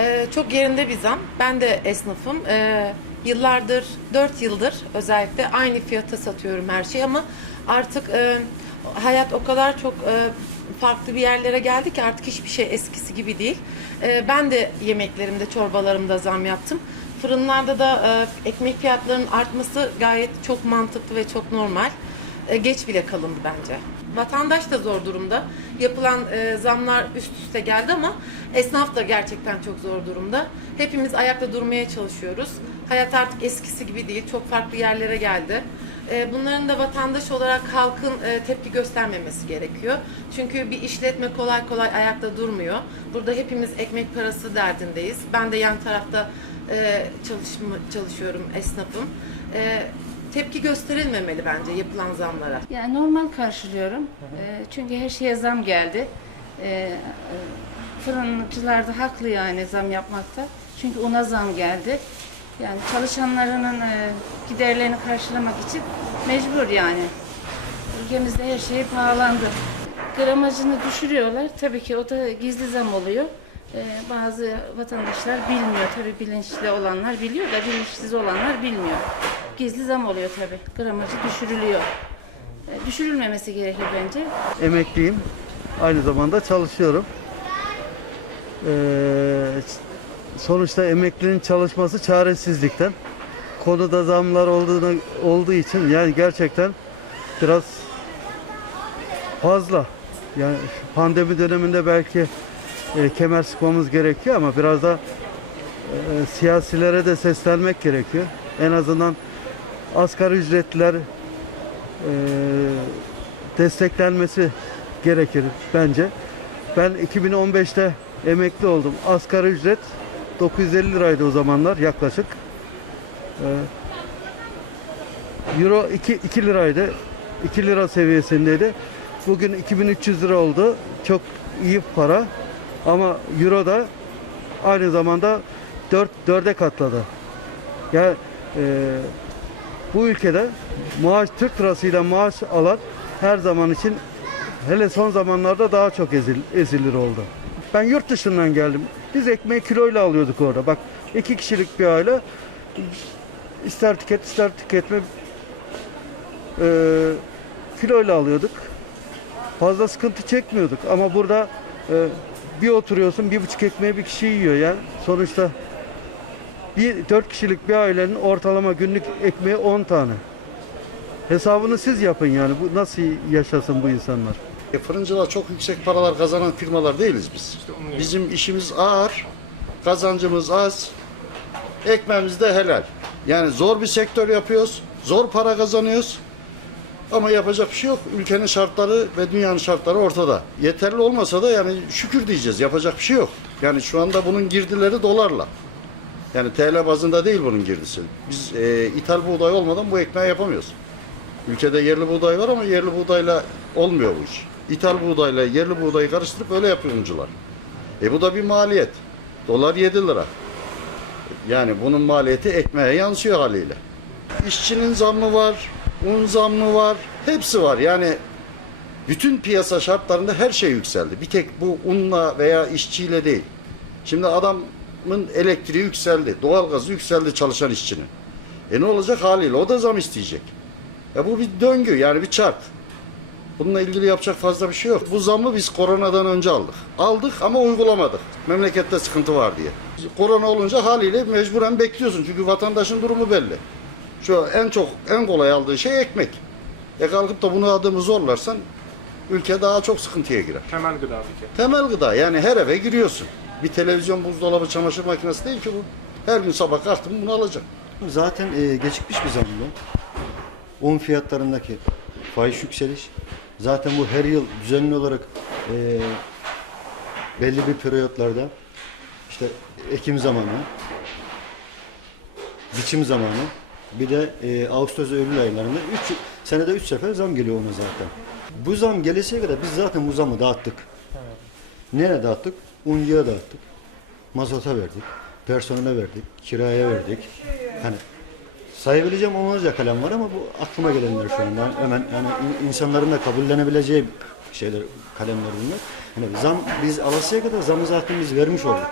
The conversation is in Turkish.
Ee, çok yerinde bir zam. Ben de esnafım. Ee, yıllardır, 4 yıldır özellikle aynı fiyata satıyorum her şeyi ama artık e, hayat o kadar çok e, farklı bir yerlere geldi ki artık hiçbir şey eskisi gibi değil. Ee, ben de yemeklerimde, çorbalarımda zam yaptım. Fırınlarda da e, ekmek fiyatlarının artması gayet çok mantıklı ve çok normal. E, geç bile kalındı bence. Vatandaş da zor durumda. Yapılan e, zamlar üst üste geldi ama esnaf da gerçekten çok zor durumda. Hepimiz ayakta durmaya çalışıyoruz. Hayat artık eskisi gibi değil. Çok farklı yerlere geldi. E, bunların da vatandaş olarak halkın e, tepki göstermemesi gerekiyor. Çünkü bir işletme kolay kolay ayakta durmuyor. Burada hepimiz ekmek parası derdindeyiz. Ben de yan tarafta e, çalışma, çalışıyorum, esnafım. E, tepki gösterilmemeli bence yapılan zamlara. Yani normal karşılıyorum. Ee, çünkü her şeye zam geldi. Ee, e, fırıncılar da haklı yani zam yapmakta. Çünkü una zam geldi. Yani çalışanlarının e, giderlerini karşılamak için mecbur yani. Ülkemizde her şey pahalandı. Gramajını düşürüyorlar. Tabii ki o da gizli zam oluyor. Ee, bazı vatandaşlar bilmiyor. Tabii bilinçli olanlar biliyor da bilinçsiz olanlar bilmiyor. Gizli zam oluyor tabii. Gramajı düşürülüyor. Ee, düşürülmemesi gerekir bence. emekliyim. Aynı zamanda çalışıyorum. Ee, sonuçta emeklinin çalışması çaresizlikten. Konuda zamlar olduğunu olduğu için yani gerçekten biraz fazla. Yani pandemi döneminde belki e, kemer sıkmamız gerekiyor ama biraz da e, siyasilere de seslenmek gerekiyor. En azından asgari ücretliler e, desteklenmesi gerekir bence. Ben 2015'te emekli oldum. Asgari ücret 950 liraydı o zamanlar yaklaşık. Ee, Euro 2, 2 liraydı. 2 lira seviyesindeydi. Bugün 2300 lira oldu. Çok iyi para. Ama Euro da aynı zamanda 4 4'e katladı. Yani e, bu ülkede maaş Türk lirasıyla maaş alan her zaman için hele son zamanlarda daha çok ezil, ezilir oldu. Ben yurt dışından geldim. Biz ekmeği kiloyla alıyorduk orada. Bak iki kişilik bir aile ister tüket ister tüketme e, kiloyla alıyorduk. Fazla sıkıntı çekmiyorduk ama burada e, bir oturuyorsun bir buçuk ekmeği bir kişi yiyor yani. Sonuçta bir dört kişilik bir ailenin ortalama günlük ekmeği 10 tane. Hesabını siz yapın yani. Bu nasıl yaşasın bu insanlar? E, Fırıncılar çok yüksek paralar kazanan firmalar değiliz biz. Bizim işimiz ağır, kazancımız az, ekmeğimiz de helal. Yani zor bir sektör yapıyoruz, zor para kazanıyoruz. Ama yapacak bir şey yok. Ülkenin şartları ve dünyanın şartları ortada. Yeterli olmasa da yani şükür diyeceğiz. Yapacak bir şey yok. Yani şu anda bunun girdileri dolarla. Yani TL bazında değil bunun girdisi. Biz e, ithal buğday olmadan bu ekmeği yapamıyoruz. Ülkede yerli buğday var ama yerli buğdayla olmuyor bu iş. İthal buğdayla yerli buğdayı karıştırıp öyle yapıyorlar. E bu da bir maliyet. Dolar 7 lira. Yani bunun maliyeti ekmeğe yansıyor haliyle. İşçinin zammı var, un zammı var, hepsi var. Yani bütün piyasa şartlarında her şey yükseldi. Bir tek bu unla veya işçiyle değil. Şimdi adamın elektriği yükseldi, doğalgazı yükseldi çalışan işçinin. E ne olacak haliyle? O da zam isteyecek. Ya bu bir döngü yani bir çark. Bununla ilgili yapacak fazla bir şey yok. Bu zammı biz koronadan önce aldık. Aldık ama uygulamadık. Memlekette sıkıntı var diye. Korona olunca haliyle mecburen bekliyorsun. Çünkü vatandaşın durumu belli. Şu en çok en kolay aldığı şey ekmek. E kalkıp da bunu adımı zorlarsan ülke daha çok sıkıntıya girer. Temel gıda peki. Temel gıda yani her eve giriyorsun. Bir televizyon, buzdolabı, çamaşır makinesi değil ki bu. Her gün sabah kalktım bunu alacağım. Zaten e, gecikmiş bir zam bu. Un fiyatlarındaki fahiş yükseliş. Zaten bu her yıl düzenli olarak e, belli bir periyotlarda işte ekim zamanı, biçim zamanı, bir de e, Ağustos Eylül aylarında üç, senede 3 sefer zam geliyor ona zaten. Bu zam gelesiye kadar biz zaten bu zamı dağıttık. Nereye dağıttık? Un yağı dağıttık. Mazota verdik. Personele verdik. Kiraya verdik. Hani sayabileceğim onlarca kalem var ama bu aklıma gelenler şu anda. Hemen yani in- insanların da kabullenebileceği şeyler, kalemler bunlar. Hani zam biz alasıya kadar zamı zaten biz vermiş olduk.